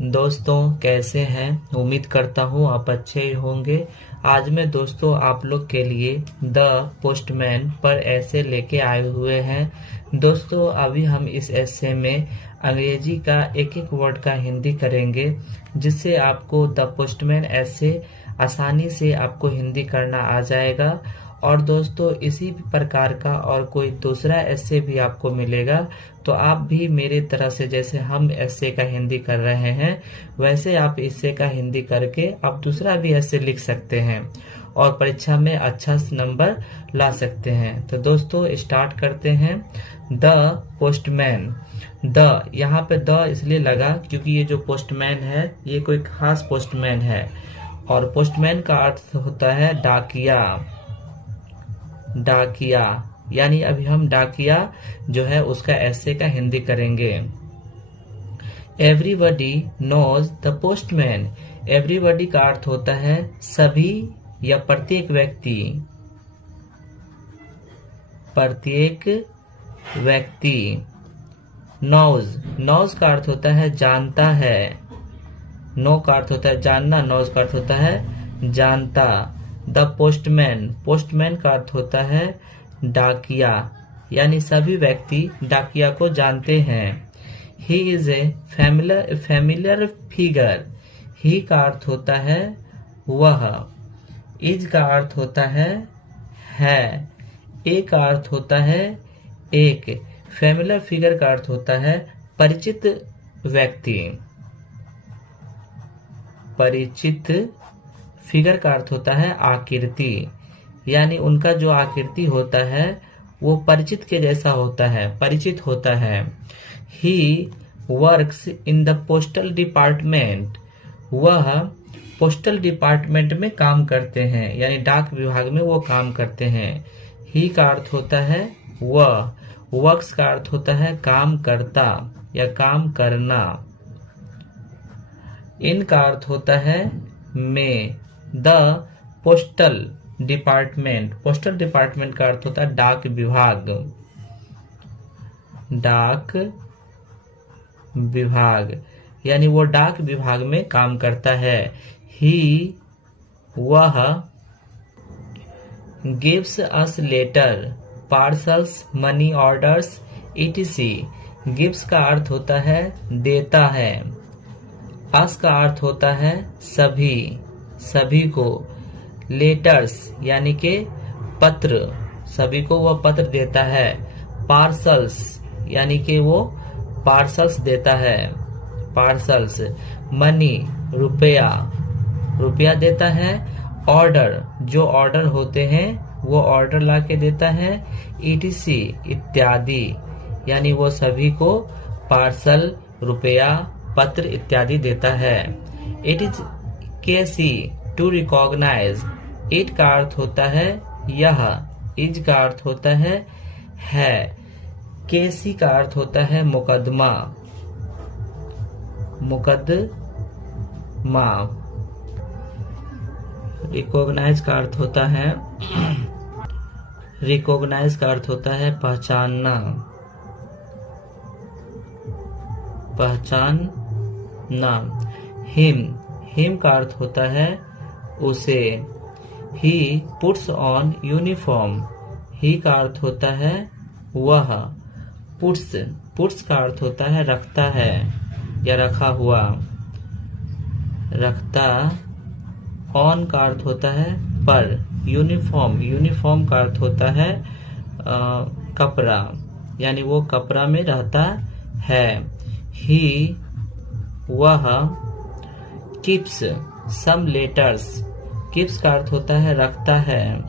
दोस्तों कैसे हैं। उम्मीद करता हूँ आप अच्छे ही होंगे। आज मैं दोस्तों आप लोग के लिए द पोस्टमैन पर ऐसे लेके आए हुए हैं। दोस्तों अभी हम इस ऐसे में अंग्रेजी का एक एक वर्ड का हिंदी करेंगे, जिससे आपको द पोस्टमैन ऐसे आसानी से आपको हिंदी करना आ जाएगा। और दोस्तों इसी प्रकार का और कोई दूसरा ऐसे भी आपको मिलेगा, तो आप भी मेरे तरह से जैसे हम ऐसे का हिंदी कर रहे हैं वैसे आप इससे का हिंदी करके आप दूसरा भी ऐसे लिख सकते हैं और परीक्षा में अच्छा नंबर ला सकते हैं। तो दोस्तों स्टार्ट करते हैं। The postman. द यहाँ पे द इसलिए लगा क्योंकि ये जो पोस्टमैन है ये कोई खास पोस्टमैन है, और पोस्टमैन का अर्थ होता है डाकिया। डाकिया यानी अभी हम डाकिया जो है उसका ऐसे का हिंदी करेंगे। Everybody knows the postman. Everybody का अर्थ होता है सभी या प्रत्येक व्यक्ति। प्रत्येक व्यक्ति। नोज। नोज का अर्थ होता है जानता है। नो का अर्थ होता है जानना, नोज का अर्थ होता है जानता। The postman. पोस्टमैन का अर्थ होता है डाकिया, यानी सभी व्यक्ति डाकिया को जानते हैं। He is a familiar figure. He का अर्थ होता है वह। इज का अर्थ होता है। ए का अर्थ होता है एक। फैमिलियर फिगर का अर्थ होता है परिचित व्यक्ति। परिचित। फिगर का अर्थ होता है आकृति, यानी उनका जो आकृति होता है वो परिचित के जैसा होता है, परिचित होता है। He works in the postal department. वह पोस्टल डिपार्टमेंट में काम करते हैं, यानी डाक विभाग में वो काम करते हैं। ही का अर्थ होता है वह। वर्क्स का अर्थ होता है काम करता या काम करना। इन का अर्थ होता है में। The postal department. Postal department का अर्थ होता है डाक विभाग। डाक विभाग यानी वो डाक विभाग में काम करता है। ही वह gives us letter, parcels, money orders etc। Gives का अर्थ होता है देता है। अस का अर्थ होता है सभी, सभी को। लेटर्स यानी के पत्र, सभी को वह पत्र देता है। पार्सल्स यानी कि वो पार्सल्स देता है, पार्सल्स। मनी रुपया, रुपया देता है। ऑर्डर जो ऑर्डर होते हैं वो ऑर्डर ला के देता है। etc इत्यादि, यानी वो सभी को पार्सल, रुपया, पत्र इत्यादि देता है। It is easy to recognise. It का अर्थ होता है यह। इज का अर्थ होता है। केसी का अर्थ होता है मुकदमा, मुकदमा। रिकॉग्नाइज का अर्थ होता है रिकॉग्नाइज का अर्थ होता है पहचानना, पहचानना। हिम का अर्थ होता है उसे। He puts on uniform. He का अर्थ होता है वह। पुट्स का अर्थ होता है रखता है या रखा हुआ, रखता। ऑन का अर्थ होता है पर। यूनिफॉर्म का अर्थ होता है कपड़ा, यानी वो कपड़ा में रहता है। ही वह कीप्स सम लेटर्स। कीप्स का अर्थ होता है रखता है,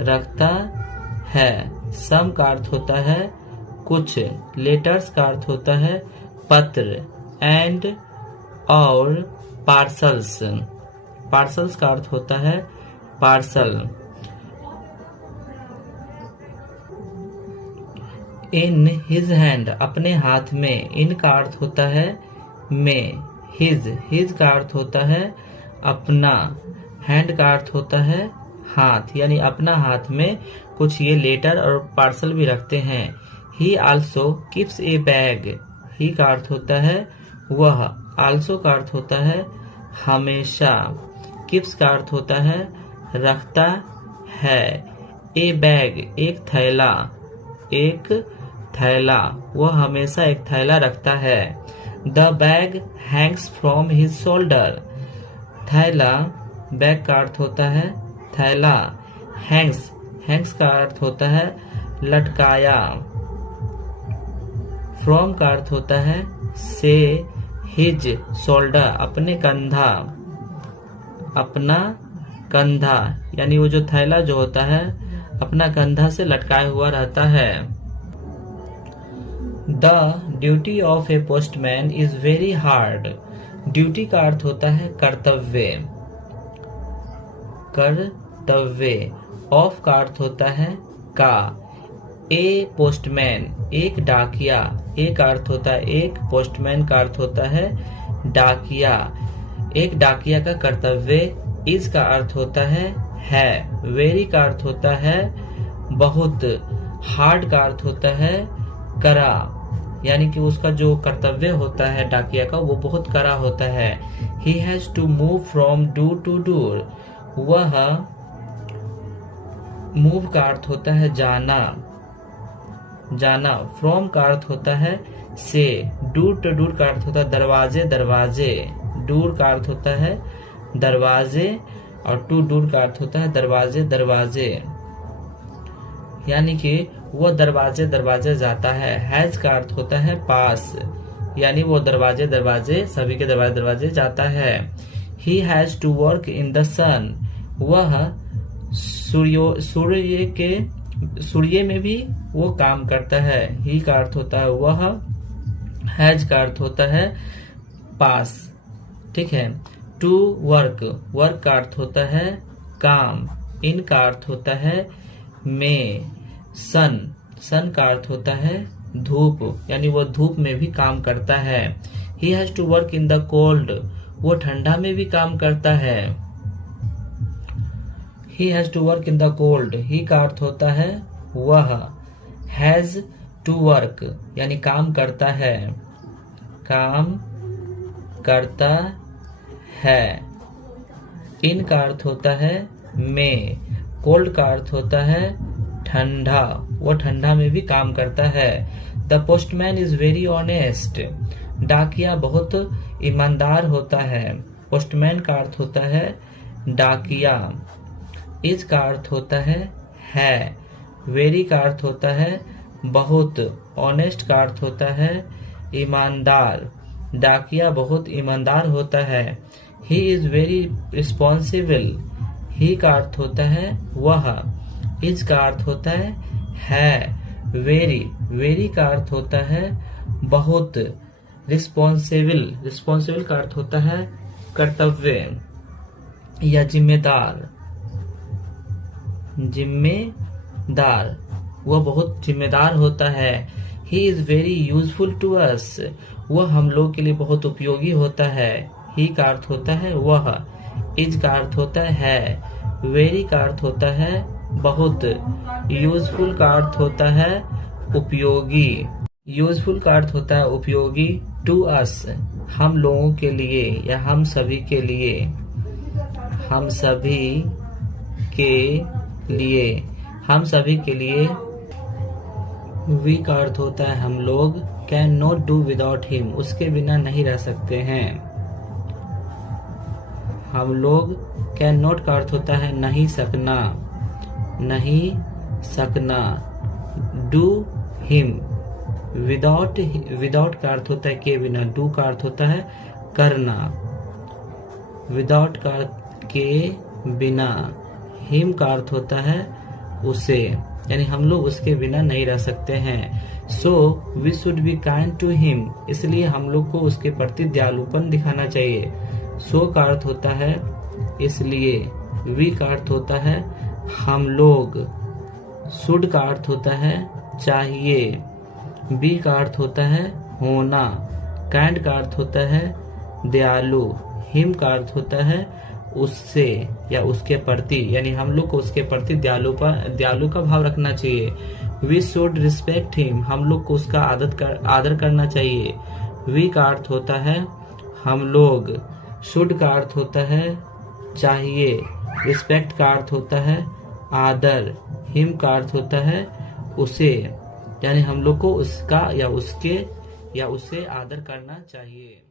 रखता है। सम का अर्थ होता है कुछ। लेटर्स का अर्थ होता है पत्र। एंड और पार्सल्स। पार्सल्स का अर्थ होता है पार्सल। इन हिज हैंड अपने हाथ में। इन का अर्थ होता है में। हिज का अर्थ होता है अपना। हैंड का अर्थ होता है हाथ, यानी अपना हाथ में कुछ ये लेटर और पार्सल भी रखते हैं। He also keeps a bag. He का अर्थ होता है वह, आल्सो का अर्थ होता है हमेशा। कीप्स का अर्थ होता है रखता है। ए बैग एक थैला, एक थैला, वो हमेशा एक थैला रखता है। The bag Hanks from his shoulder, थैला, बैग का अर्थ होता है थैला। हैंग्स, हैंग्स का अर्थ होता है लटकाया। फ्रॉम का अर्थ होता है से, हिज शोल्डर अपने कंधा, अपना कंधा, यानी वो जो थैला जो होता है अपना कंधा से लटकाया हुआ रहता है। The duty of A postman is very hard, duty का अर्थ होता है कर्तव्य, कर्तव्य। ऑफ का अर्थ होता है का। ए पोस्टमैन एक डाकिया, ए का अर्थ होता है एक, पोस्टमैन का अर्थ होता है डाकिया। एक डाकिया का कर्तव्य। इज का अर्थ होता है, वेरी का अर्थ होता है बहुत, हार्ड का अर्थ होता है कड़ा, यानी कि उसका जो कर्तव्य होता है डाकिया का वो बहुत कड़ा होता है। He has to move from door to door, वह, मूव का अर्थ होता है जाना, जाना। फ्रॉम का अर्थ होता है से, डोर टू डोर का अर्थ होता है दरवाजे, दरवाजे। डोर का अर्थ होता है दरवाजे और टू डोर का अर्थ होता है दरवाजे, दरवाजे, यानी कि वो दरवाजे दरवाजे जाता है। हैज का अर्थ होता है पास, यानी वो दरवाजे दरवाजे, सभी के दरवाजे दरवाजे जाता है। He has to work in the sun, वह सूर्य में भी वो काम करता है। ही का अर्थ होता है वह, हैज का अर्थ होता है पास, ठीक है। टू वर्क, वर्क का अर्थ होता है काम। इन का अर्थ होता है में। सन, सन का अर्थ होता है धूप, यानी वो धूप में भी काम करता है। He has to work in the cold, वो ठंडा में भी काम करता है। He has to work in the cold, he का अर्थ होता है वह। हैज टू वर्क, यानी काम करता है, काम करता है। इन का अर्थ होता है में। कोल्ड का अर्थ होता है ठंडा, वो ठंडा में भी काम करता है। The postman is very honest, डाकिया बहुत ईमानदार होता है। पोस्टमैन का अर्थ होता है डाकिया। इज का अर्थ होता है। वेरी का अर्थ होता है बहुत। ऑनेस्ट का अर्थ होता है ईमानदार। डाकिया बहुत ईमानदार होता है। ही इज वेरी रिस्पॉन्सिबल, ही का अर्थ होता है वह। इज का अर्थ होता है। वेरी, वेरी का अर्थ होता है बहुत। रिस्पॉन्सिबल, रिस्पॉन्सिबल का अर्थ होता है कर्तव्य या जिम्मेदार, जिम्मेदार, वह बहुत जिम्मेदार होता है। He is very useful to us, वह हम लोग के लिए बहुत उपयोगी होता है। ही का अर्थ होता है वह। इज का अर्थ होता है। वेरी का अर्थ होता है बहुत। यूजफुल का अर्थ होता है उपयोगी। यूजफुल का अर्थ होता है उपयोगी। टू अस, हम लोगों के लिए या हम सभी के लिए, हम सभी के लिए, हम सभी के लिए। वी का अर्थ होता है हम लोग। Can not do without him, उसके बिना नहीं रह सकते हैं हम लोग। कैन नॉट का अर्थ होता है नहीं सकना, नहीं सकना। डू हिम, विदाउट, विदाउट का अर्थ होता है के बिना। डू का अर्थ होता है करना, विदाउट का अर्थ के बिना। हिम का अर्थ होता है उसे, यानी हम लोग उसके बिना नहीं रह सकते हैं। So we should be kind to him, इसलिए हम लोग को उसके प्रति दयालुपन दिखाना चाहिए। सो का अर्थ होता है इसलिए। वी का अर्थ होता है हम लोग। शुड का अर्थ होता है चाहिए। बी का अर्थ होता है होना। काइंड का अर्थ होता है दयालु। हिम का अर्थ होता है उससे या उसके प्रति, यानी हम लोग को उसके प्रति दयालु का भाव रखना चाहिए। वी शुड रिस्पेक्ट हिम, हम लोग को उसका आदर करना चाहिए। वी का अर्थ होता है हम लोग, शुड का अर्थ होता है चाहिए, रिस्पेक्ट का अर्थ होता है आदर, हिम का अर्थ होता है उसे, यानी हम लोग को उसका या उसके या उसे आदर करना चाहिए।